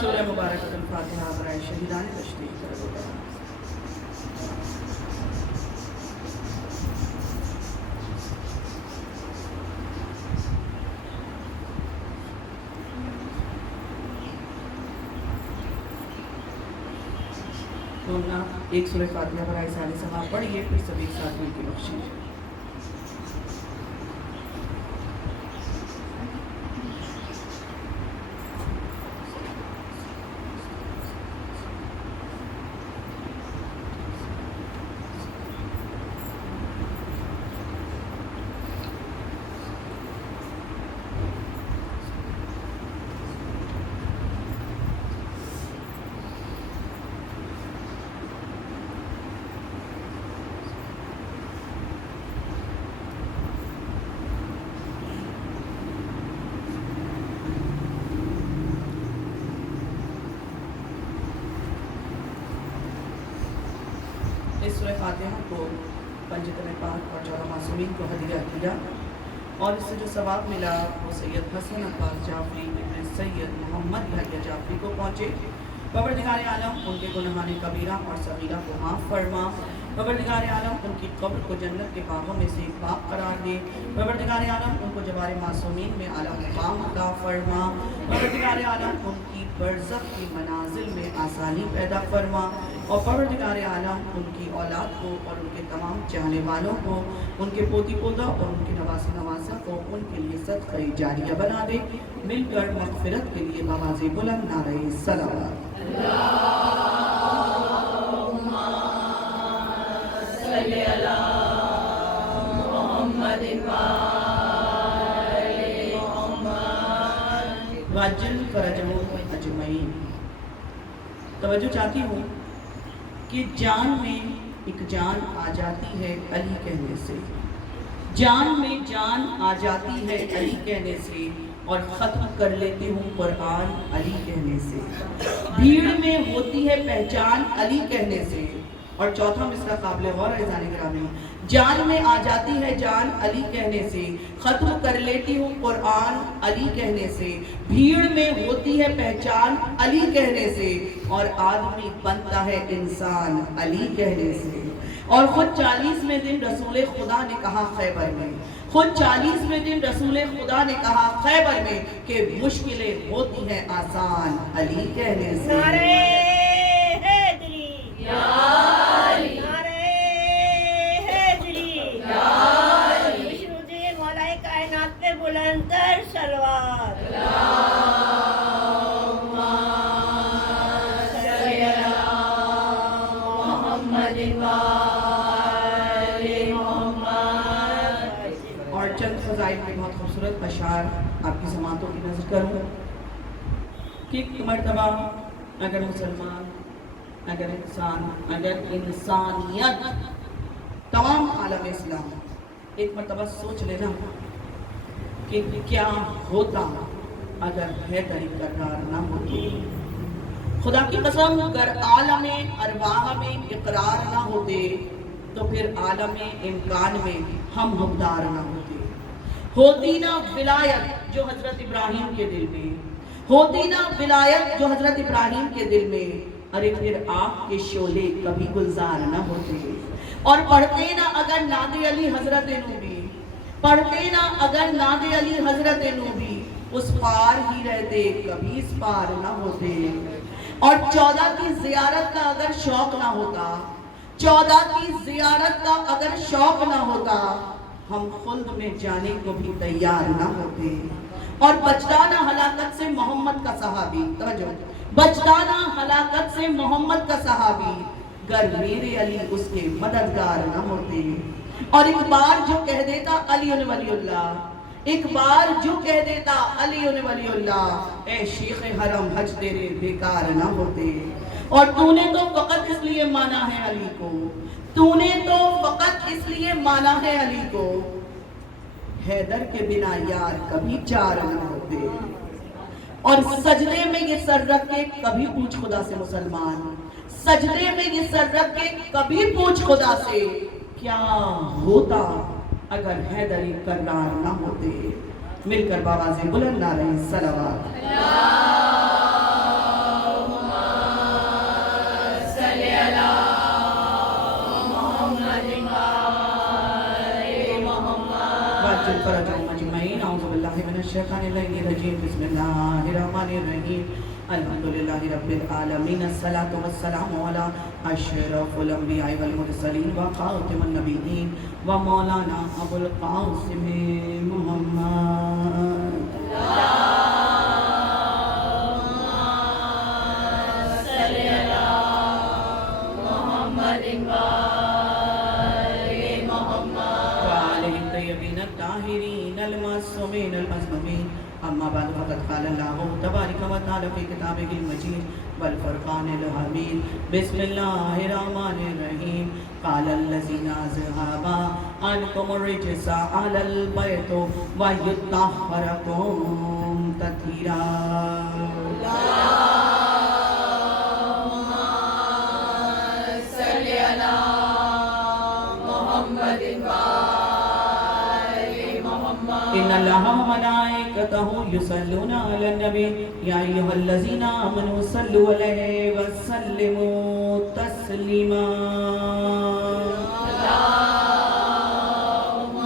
سورہ مبارکۃ الفاتحہ برائے شہیدان تشریف کرو۔ تو نا ایک سورہ فاتحہ برائے سال ثواب پڑھیے، پھر سب ایک ساتھ مل کے بخشیے۔ اس سورہ فاتحہ کو پنجتن پاک اور 14 معصومین کو ہدیہ کیا، اور اس سے جو ثواب ملا وہ سید حسن عباس جعفری ابن سید محمد یحییٰ جعفری کو پہنچے۔ پروردگار عالم ان کے گناہان کبیرہ اور صغیرہ کو معاف فرما۔ پروردگار عالم ان کی قبر کو جنت کے باغوں میں سے ایک باغ قرار دے۔ پروردگار عالم ان کو جوار معصومین میں اعلیٰ مقام عطا فرما۔ پروردگار عالم ان کی برزخ کی منازل میں آسانی پیدا فرما، اور پروردگار عالم ان کی اولاد کو اور ان کے تمام چاہنے والوں کو، ان کے پوتی پوتا اور ان کے نواسی نواسہ کو ان کے لیے صدقہ جاریہ بنا دے۔ مل کر مغفرت کے لیے آواز بلند نعرہ صلوات۔ واجل فرجہم اجمعین۔ توجہ چاہتی ہوں کہ جان میں ایک جان آ جاتی ہے علی کہنے سے، جان میں جان آ جاتی ہے علی کہنے سے، اور ختم کر لیتی ہوں قرآن علی کہنے سے۔ بھیڑ میں ہوتی ہے پہچان علی کہنے سے، اور چوتھا مصرع قابل غور ہے عزیزان گرامی، جان میں آ جاتی ہے جان علی کہنے سے، ختم کر لیتی ہوں قرآن علی کہنے سے، بھیڑ میں ہوتی ہے پہچان علی کہنے سے، اور آدمی بنتا ہے انسان علی کہنے سے۔ اور خود 40ویں دن رسول خدا نے کہا خیبر میں، خود 40ویں دن رسول خدا نے کہا خیبر میں کہ مشکلیں ہوتی ہیں آسان علی کہنے سے۔ نعرہ حیدری یا علی، نعرہ حیدری یا علی، درود مولا کائنات پہ بلند تر صلوات۔ اللہم صلی علی محمد وآل محمد۔ اور چند فضائل کے بہت خوبصورت اشعار آپ کی سماعتوں کی نظر کروں کہ ایک مرتبہ اگر مسلمان، اگر انسان، اگر انسانیت، تمام عالم اسلام ایک مرتبہ سوچ لینا کہ کیا ہوتا اگر حیدری کردار نہ ہوتے۔ خدا کی قسم اگر عالم ارواح میں اقرار نہ ہوتے تو پھر عالم امکان میں ہم حقدار نہ ہوتے۔ ہوتی نہ ولایت جو حضرت ابراہیم کے دل میں، ہوتی نہ ولایت جو حضرت ابراہیم کے دل میں، ارے پھر آپ کے شعلے کبھی گلزار نہ ہوتے۔ اور پڑھتے نہ اگر ناد علی حضرت نوبی، پڑھتے نہ اگر ناد علی حضرت نوبی، اس پار ہی رہتے کبھی اس پار نہ ہوتے۔ اور 14 کی زیارت کا اگر شوق نہ ہوتا، 14 کی زیارت کا اگر شوق نہ ہوتا، ہم خلد میں جانے کو بھی تیار نہ ہوتے۔ اور بچتانا ہلاکت سے محمد کا صحابی، توجہ، بچتانا ہلاکت سے محمد کا صحابی، گر میرے علی اس کے مددگار نہ ہوتے۔ اور ایک بار جو کہہ دیتا علی ولی اللہ، ایک بار جو کہہ دیتا علی ولی اللہ، اے شیخ حرم حج تیرے بیکار نہ ہوتے۔ اور تو نے تو فقط اس لیے مانا ہے علی کو، تو نے تو فقط اس لیے مانا ہے علی کو، حیدر کے بنا یار کبھی چار نہ ہوتے۔ اور سجدے میں یہ سر رکھ کے کبھی پوچھ خدا سے مسلمان، سجدے میں یہ سر رکھ کے کبھی پوچھ خدا سے کیا ہوتا اگر حیدری کرار نہ ہوتے. مل کر بآواز بلند نعرہ صلوات. فرجهم اجمعین. اعوذ باللہ من الشیطان الرجیم. بسم اللہ الرحمن الرحیم. الحمدللہ رب العالمین. الصلاۃ والسلام علی اشرف الانبیاء والمرسلین وخاتم النبیین ومولانا ابو القاسم محمد. اللہم صلی علی محمد الطاہرین المعصومین المظلومین. اما بعد فقد قال اللہ تبارک و تعالی فی کتابہ المجید والفرقان الحمید. بسم اللہ الرحمن الرحیم. قال الذین ذهب عنکم الرجس اہل البیت ویطہرکم تطہیرا. اللہم صلی علی محمد ان اللہ و ملائکتہ یصلون علی النبی یا ایھا الذین آمنوا صلوا علیہ وسلموا تسلیما. اللہم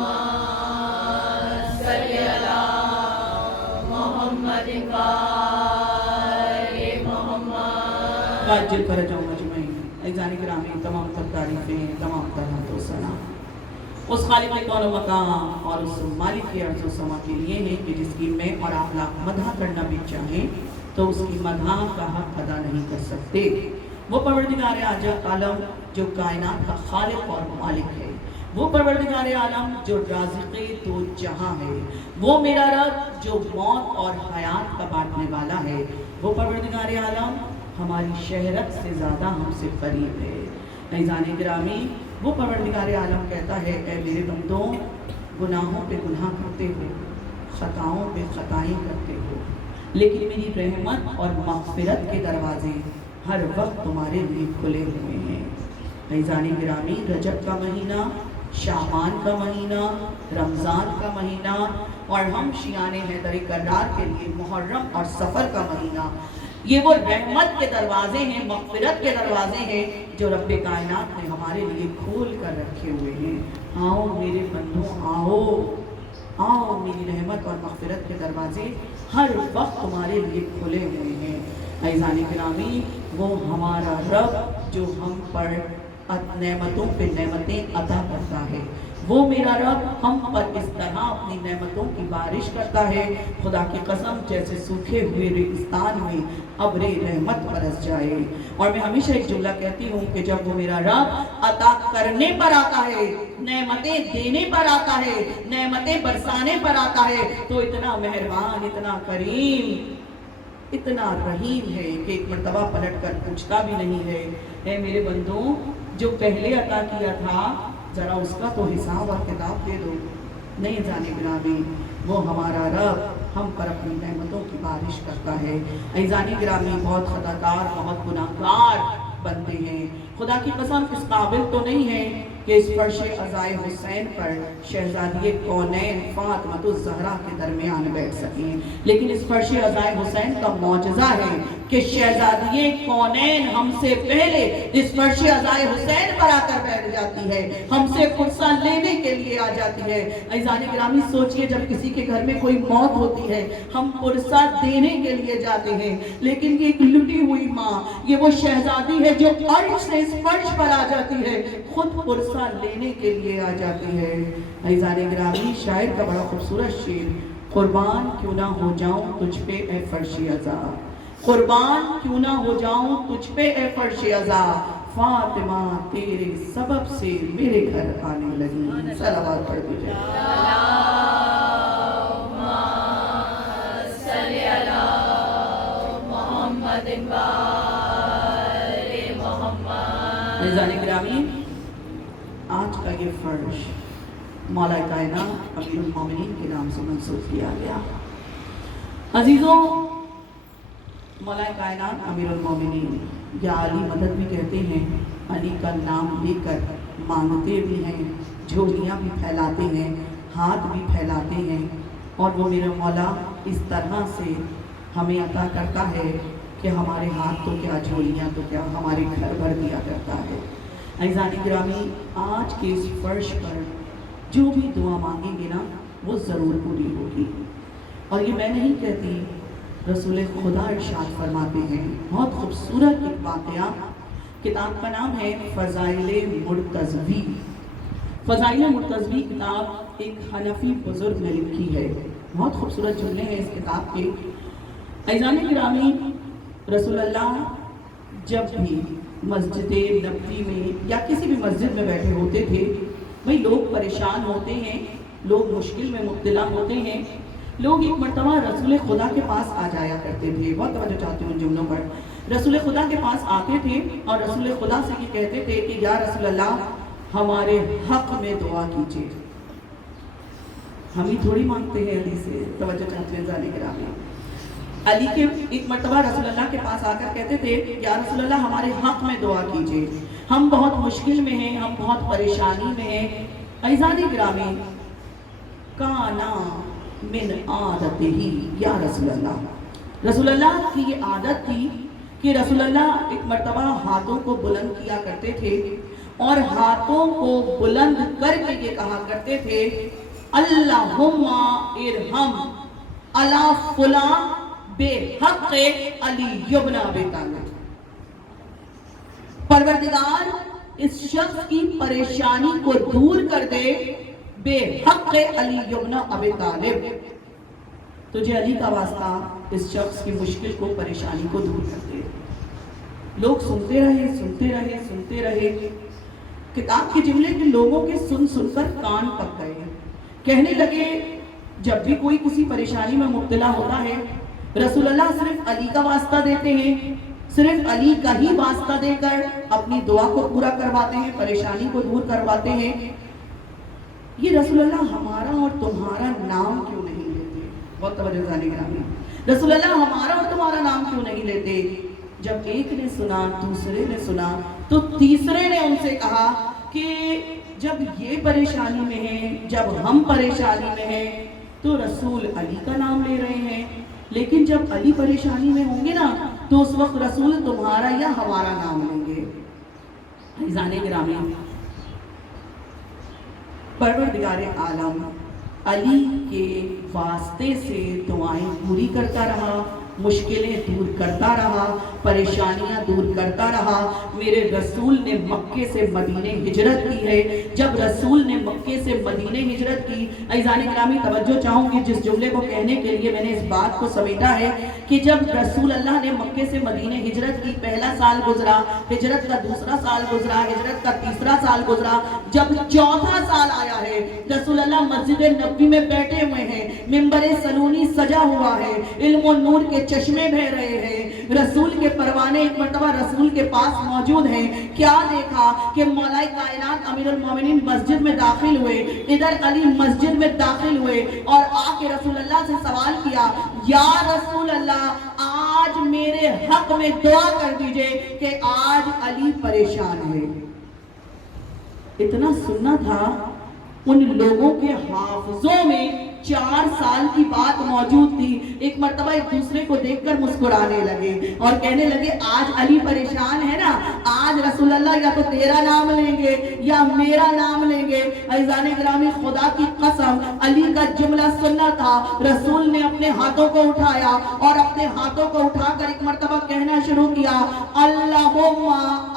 صلی علی محمد محمد. واجب کر جاؤ مجمعین. عزیزان گرامی، تمام تر تعریفیں، تمام تر حمد و ثنا اس خالق کون و مقام اور اس مالک کی ارض و سما کے لیے ہے کہ جس کی میں اور آپ مدح کرنا بھی چاہیں تو اس کی مدح کا حق ادا نہیں کر سکتے. وہ پروردگار عالم جو کائنات کا خالق اور مالک ہے، وہ پروردگار عالم جو رازق دو جہاں ہے، وہ میرا رب جو موت اور حیات کا بانٹنے والا ہے، وہ پروردگار عالم ہماری شہرت سے زیادہ ہم سے قریب ہے. عزیزان گرامی، وہ پروردگار عالم کہتا ہے اے میرے بندوں، گناہوں پہ گناہ کرتے ہو، خطاؤں پہ خطائیں کرتے ہو، لیکن میری رحمت اور مغفرت کے دروازے ہر وقت تمہارے لیے کھلے ہوئے ہیں. عزیزان گرامی، رجب کا مہینہ، شعبان کا مہینہ، رمضان کا مہینہ اور ہم شیعان حیدری کرار کے لیے محرم اور سفر کا مہینہ، یہ وہ رحمت کے دروازے ہیں، مغفرت کے دروازے ہیں جو رب کائنات نے ہمارے لیے کھول کر رکھے ہوئے ہیں. آؤ میرے بندوں، آؤ آؤ، میری رحمت اور مغفرت کے دروازے ہر وقت تمہارے لیے کھلے ہوئے ہیں. عزیزان گرامی، وہ ہمارا رب جو ہم پر نعمتوں پہ نعمتیں عطا کرتا ہے، وہ میرا رب ہم پر اس طرح اپنی نعمتوں کی بارش کرتا ہے، خدا کی قسم جیسے سوکھے ہوئے ریگستان میں ابر رحمت برس جائے. اور میں ہمیشہ ایک جملہ کہتی ہوں کہ جب وہ میرا رب عطا کرنے پر آتا ہے، نعمتیں دینے پر آتا ہے، نعمتیں برسانے پر آتا ہے، تو اتنا مہربان، اتنا کریم، اتنا رحیم ہے کہ ایک مرتبہ پلٹ کر پوچھتا بھی نہیں ہے اے میرے بندوں، جو پہلے عطا کیا تھا ذرا اس کا تو حساب اور کتاب دے دو. نہیں جانے گرامی، وہ ہمارا رب ہم پر اپنی نعمتوں کی بارش کرتا ہے. عزیزان گرامی، بہت خطاکار، بہت گناہگار بنتے ہیں. خدا کی قسم اس قابل تو نہیں ہے کہ اس فرش عزائے حسین پر شہزادی کونین فاطمہ الزہرا کے درمیان بیٹھ سکیں، لیکن اس فرش عزائے حسین کا معجزہ ہے کہ شہزادی کونین ہم سے پہلے اس فرش عزائے حسین پر آ کر بیٹھ جاتی ہے، ہم سے قرصہ لینے کے لیے آ جاتی ہے. عزیزان گرامی، سوچئے جب کسی کے گھر میں کوئی موت ہوتی ہے ہم قرصہ دینے کے لیے جاتے ہیں، لیکن یہ ایک لٹی ہوئی ماں، یہ وہ شہزادی ہے جو عرش سے اس فرش پر آ جاتی ہے، خود قرصہ لینے کے لیے آ جاتی ہے. عزیزان گرامی، شاعر کا بڑا خوبصورت شعر، قربان کیوں نہ ہو جاؤں تجھ پہ اے فرش عزا، قربان کیوں نہ ہو جاؤں تجھ پہ اے فرش عزا، فاطمہ تیرے سبب سے میرے گھر آنے لگی. صلوات پڑھ دیجئے. اللہم صلی علی محمد وآل محمد. عزیزان گرامی، آج کا یہ فرش مولا کائنات امیر المومنین کے نام سے منسوب کیا گیا. عزیزوں، مولا کائنات امیر المومنین یا علی مدد بھی کہتے ہیں، علی کا نام لے کر مانگتے بھی ہیں، جھولیاں بھی پھیلاتے ہیں، ہاتھ بھی پھیلاتے ہیں، اور وہ میرا مولا اس طرح سے ہمیں عطا کرتا ہے کہ ہمارے ہاتھ تو کیا، جھولیاں تو کیا، ہمارے گھر بھر دیا کرتا ہے۔ عزیزان گرامی، آج کے اس فرش پر جو بھی دعا مانگیں گے نا وہ ضرور پوری ہوگی، اور یہ میں نہیں کہتی، رسول خدا ارشاد فرماتے ہیں، بہت خوبصورت ایک واقعہ، کتاب کا نام ہے فضائل مرتضوی۔ فضائل مرتضوی کتاب ایک حنفی بزرگ نے لکھی ہے، بہت خوبصورت جملے ہیں اس کتاب کے۔ عزیزان گرامی، رسول اللہ جب بھی مسجد نبوی میں یا کسی بھی مسجد میں بیٹھے ہوتے تھے، بھئی لوگ پریشان ہوتے ہیں، لوگ مشکل میں مبتلا ہوتے ہیں، لوگ ایک مرتبہ رسول خدا کے پاس آ جایا کرتے تھے۔ بہت توجہ چاہتی ہوں ان جملوں پر۔ رسول خدا کے پاس آتے تھے اور رسول خدا سے یہ کہتے تھے کہ یا رسول اللہ ہمارے حق میں دعا کیجیے۔ ہم ہی تھوڑی مانگتے ہیں علی سے، توجہ چاہتے ہیں عزیزان گرامی۔ علی کے ایک مرتبہ رسول اللہ کے پاس آ کر کہتے تھے یا رسول اللہ ہمارے حق میں دعا کیجیے، ہم بہت مشکل میں ہیں، ہم بہت پریشانی میں ہیں۔ عزیزان گرامی، کانا من عادت ہی یا رسول اللہ، رسول اللہ کی یہ عادت تھی کہ رسول اللہ ایک مرتبہ ہاتھوں کو بلند کیا کرتے تھے اور ہاتھوں کو بلند کر کے یہ کہا کرتے تھے اللہم ارحم علی فلاں بے حق علی ابن ابی طالب۔ پروردگار اس شخص کی پریشانی کو دور کر دے بے حق علی ابن ابی طالب۔ تجھے علی کا واسطہ اس شخص کی مشکل کو، پریشانی کو دور کر دے۔ لوگ سنتے رہے، سنتے رہے، سنتے رہے، کتاب کے جملے کے لوگوں کے سن سن کر کان پک گئے، کہنے لگے جب بھی کوئی کسی پریشانی میں مبتلا ہوتا ہے رسول اللہ صرف علی کا واسطہ دیتے ہیں، صرف علی کا ہی واسطہ دے کر اپنی دعا کو پورا کرواتے ہیں، پریشانی کو دور کرواتے ہیں۔ یہ رسول اللہ ہمارا اور تمہارا نام کیوں نہیں لیتے؟ بہت توجہ جانے گرامی، رسول اللہ ہمارا اور تمہارا نام کیوں نہیں لیتے؟ جب ایک نے سنا، دوسرے نے سنا، تو تیسرے نے ان سے کہا کہ جب یہ پریشانی میں ہیں، جب ہم پریشانی میں ہیں تو رسول علی کا نام لے رہے ہیں، لیکن جب علی پریشانی میں ہوں گے نا تو اس وقت رسول تمہارا یا ہمارا نام لیں گے۔ عزیزان گرامی، پروردگار عالم علی کے واسطے سے دعائیں پوری کرتا رہا، مشکلیں دور کرتا رہا، پریشانیاں دور کرتا رہا۔ میرے رسول نے مکے سے مدینے ہجرت کی ہے۔ جب رسول نے مکے سے مدینے ہجرت کی، عزیزان گرامی توجہ چاہوں گی جس جملے کو کہنے کے لیے میں نے اس بات کو سمیٹا ہے کہ جب رسول اللہ نے مکے سے مدینے ہجرت کی، پہلا سال گزرا، ہجرت کا دوسرا سال گزرا، ہجرت کا تیسرا سال گزرا، جب چوتھا سال آیا ہے رسول اللہ مسجد نبوی میں بیٹھے ہوئے ہیں، منبر سلونی سجا ہوا ہے، علم و نور کے چشمے بہہ رہے ہیں، رسول کے پروانے ایک مرتبہ رسول کے پاس موجود ہیں۔ کیا دیکھا کہ مولا کائنات امیر المومنین مسجد میں داخل ہوئے، ادھر علی مسجد میں داخل ہوئے اور آ کے رسول اللہ سے سوال کیا یا رسول اللہ آج میرے حق میں دعا کر دیجئے کہ آج علی پریشان ہے۔ اتنا سننا تھا، ان لوگوں کے حافظوں میں 4 سال کی بات موجود تھی۔ ایک مرتبہ ایک دوسرے کو دیکھ کر مسکرانے لگے اور کہنے لگے آج علی پریشان ہے نا، آج رسول اللہ یا تو تیرا نام لیں گے یا میرا نام لیں گے۔ عزیزان گرامی، خدا کی قسم علی کا جملہ سننا تھا۔ رسول نے اپنے ہاتھوں کو اٹھایا اور اپنے ہاتھوں کو اٹھا کر ایک مرتبہ کہنا شروع کیا اللہم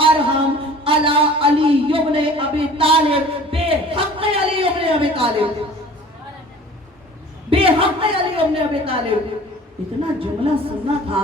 ارحم علی علی ابن ابی طالب، بے حق علی ابن ابی طالب، بے حق علی ابن ابی طالب۔ اتنا جملہ سننا تھا،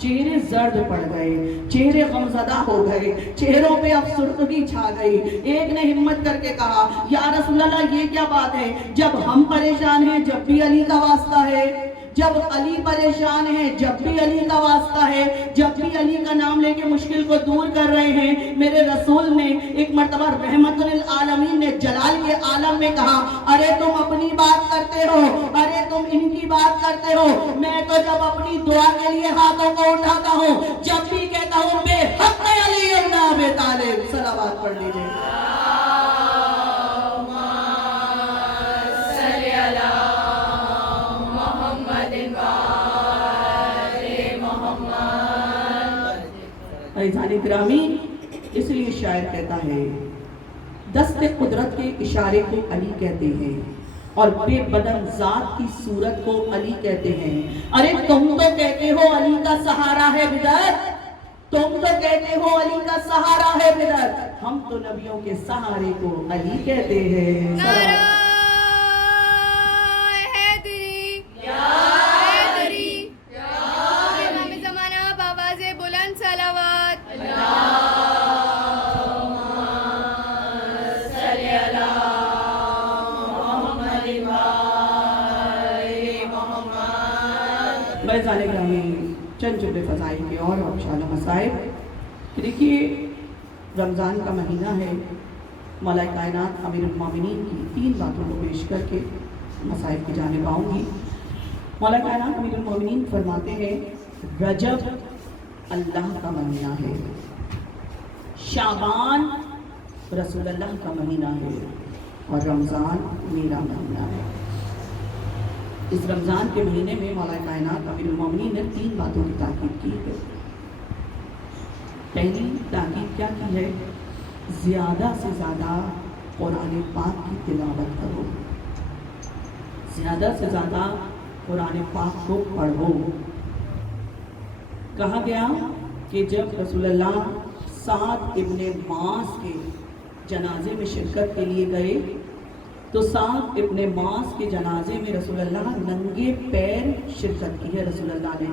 چہرے زرد پڑ گئے، چہرے غمزدہ ہو گئے، چہروں پہ افسردگی چھا گئی۔ ایک نے ہمت کر کے کہا یا رسول اللہ یہ کیا بات ہے، جب ہم پریشان ہیں جب بھی علی کا واسطہ ہے، جب علی پریشان ہے، جب بھی علی کا واسطہ ہے، جب بھی علی کا نام لے کے مشکل کو دور کر رہے ہیں، میرے رسول نے ایک مرتبہ رحمت للعالمین نے جلال کے عالم میں کہا، ارے تم اپنی بات کرتے ہو، ارے تم ان کی بات کرتے ہو، میں تو جب اپنی دعا کے لیے ہاتھوں کو اٹھاتا ہوں، جب بھی کہتا ہوں بے حق علی ابن ابی طالب، صلوات پڑھ لیجئے۔ عزیزان گرامی، اس لیے شاعر کہتا ہے، دست قدرت کے اشارے کو علی کہتے ہیں اور بے بدن ذات کی صورت کو علی کہتے ہیں۔ ارے تم تو کہتے ہو علی کا سہارا ہے بدعت، تم تو کہتے ہو علی کا سہارا ہے بدعت، ہم تو نبیوں کے سہارے کو علی کہتے ہیں۔ نعرہ حیدری، حیدری، امام زمانہ بآواز بلند صلوات۔ عزیزان گرامی، چند جملے فضائل کے اور انشاءاللہ مصائب۔ دیکھیے رمضان کا مہینہ ہے، مولا کائنات امیر المومنین کی 3 باتوں کو پیش کر کے مصائب کی جانب آؤں گی۔ مولا کائنات امیر المومنین فرماتے ہیں، رجب اللہ کا مہینہ ہے، شعبان رسول اللہ کا مہینہ ہے اور رمضان میرا مہینہ ہے۔ اس رمضان کے مہینے میں مولا کائنات امیر المومنین نے 3 باتوں کی تاکید کی ہے۔ پہلی تاکید کیا کی ہے؟ زیادہ سے زیادہ قرآن پاک کی تلاوت کرو، زیادہ سے زیادہ قرآن پاک کو پڑھو۔ کہا گیا کہ جب رسول اللہ سعد ابن معاذ کے جنازے میں شرکت کے لیے گئے تو سعد ابن معاذ کے جنازے میں رسول اللہ ننگے پیر شرکت کی ہے۔ رسول اللہ نے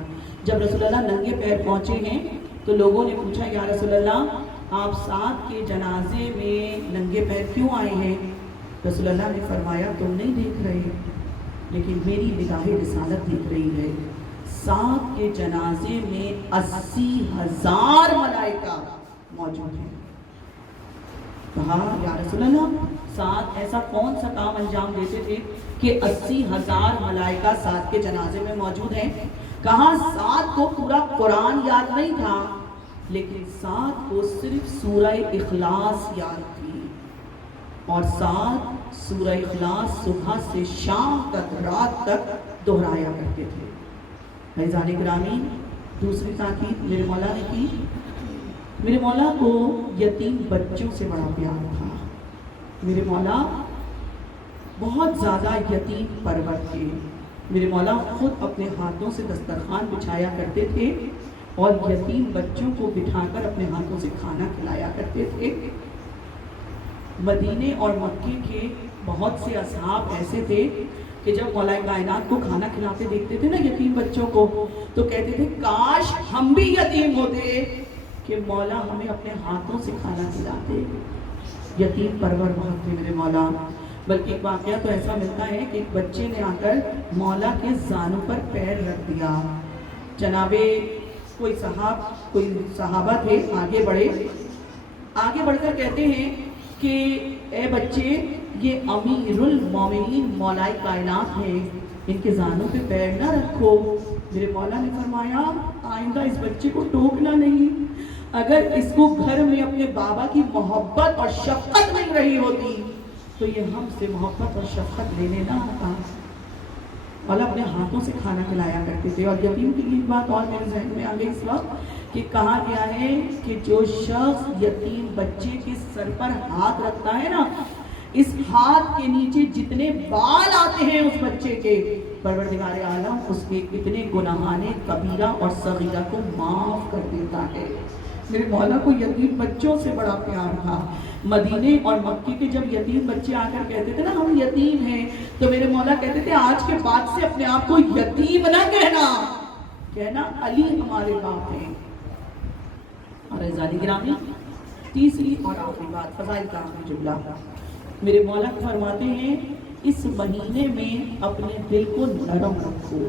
جب رسول اللہ ننگے پیر پہنچے ہیں تو لوگوں نے پوچھا، یا رسول اللہ آپ سعد کے جنازے میں ننگے پیر کیوں آئے ہیں؟ رسول اللہ نے فرمایا، تم نہیں دیکھ رہے لیکن میری نگاہ رسالت دیکھ رہی ہے، سعد کے جنازے میں 80,000 ملائکہ موجود ہیں۔ کہا، یا رسول اللہ سعد ایسا کون سا کام انجام دیتے تھے کہ 80,000 ملائکہ سعد کے جنازے میں موجود ہیں؟ کہا، سعد کو پورا قرآن یاد نہیں تھا لیکن سعد کو صرف سورہ اخلاص یاد تھی، اور سعد سورہ اخلاص صبح سے شام تک، رات تک دہرایا کرتے تھے۔ عزیزان گرامی، دوسری تاکید میرے مولا نے کی، میرے مولا کو یتیم بچوں سے بڑا پیار تھا۔ میرے مولا بہت زیادہ یتیم پرور تھے۔ میرے مولا خود اپنے ہاتھوں سے دسترخوان بچھایا کرتے تھے اور یتیم بچوں کو بٹھا کر اپنے ہاتھوں سے کھانا کھلایا کرتے تھے۔ مدینے اور مکے کے بہت سے اصحاب ایسے تھے کہ جب مولا کائنات کو کھانا کھلاتے دیکھتے تھے نا یتیم بچوں کو، تو کہتے تھے کاش ہم بھی یتیم ہوتے کہ مولا ہمیں اپنے ہاتھوں سے کھانا کھلاتے۔ یتیم پرور بہت تھے میرے مولا۔ بلکہ ایک واقعہ تو ایسا ملتا ہے کہ ایک بچے نے آ کر مولا کے زانوں پر پیر رکھ دیا۔ جناب کوئی صحابہ تھے، آگے بڑھ کر کہتے ہیں کہ اے بچے، یہ امیر المومنین مولا کائنات ہیں، ان کے زانوں پہ پیر نہ رکھو۔ میرے مولا نے فرمایا، آئندہ اس بچے کو ٹوکنا نہیں، اگر اس کو گھر میں اپنے بابا کی محبت اور شفقت مل رہی ہوتی تو یہ ہم سے محبت اور شفقت لینے نہ آتا۔ مولا اپنے ہاتھوں سے کھانا کھلایا کرتے تھے۔ اور یتیم کی ایک بات اور میرے ذہن میں آ گئی اس وقت کہ کہا گیا ہے کہ جو شخص یتیم بچے کے سر پر ہاتھ رکھتا ہے نا، اس ہاتھ کے نیچے جتنے بال آتے ہیں اس بچے کے، پروردگار عالم اس کے اتنے گناہان کبیرہ اور صغیرہ کو معاف کر دیتا ہے۔ میرے مولا کو یتیم بچوں سے بڑا پیار تھا۔ مدینے اور مکے کے جب یتیم بچے آ کر کہتے تھے نا ہم یتیم ہیں، تو میرے مولا کہتے تھے آج کے بعد سے اپنے آپ کو یتیم نہ کہنا علی ہمارے باپ ہیں۔ اور عزیزان گرامی، تیسری اور آخری بات، فضائل کا آخری جملہ، میرے مولا فرماتے ہیں اس مہینے میں اپنے دل کو نرم رکھو،